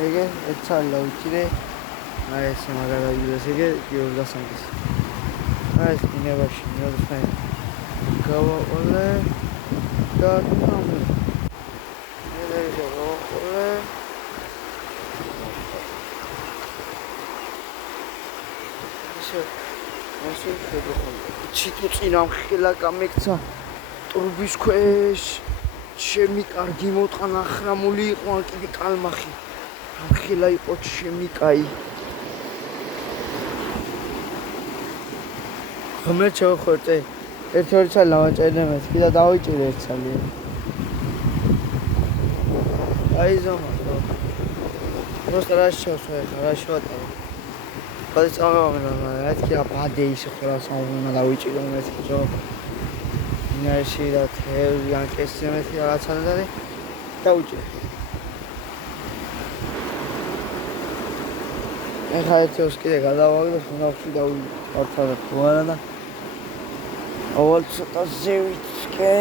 ეგე ეცალა უჩირე აი ეს მაგალითად ეგე გიორგასანკის აი ეს დინებაში ნოდხენ გავაყოლე და თამი მე გავაყოლე ისე ასე ხდება ჩიტო წინამ ხილა გამექცა ტრუბის ქვეშ ჩემი კარგი მოტყნა ხრამული იყო ან კიდე კალმახი ხილა იყო ჩემი კაი ღმერთ შევხვერწე ერთ-ორი ცალი დავაჭერე მე კიდე დავიჭირე ერთ ცალი აი ზომადო просто расчёсу ეხა რა შევატარო ხალხი წავევა მე რა ბადე ისე ხოლა საუბრობ დავიჭირე მე ჯო ინარში და თევზი ან კესზე მე რაღაცა და დავიჭირე ეხა ერთს კიდე გადავაგდო ხუნავში დავიწყავ და თუარა და ავალ ცოტა ზევით კი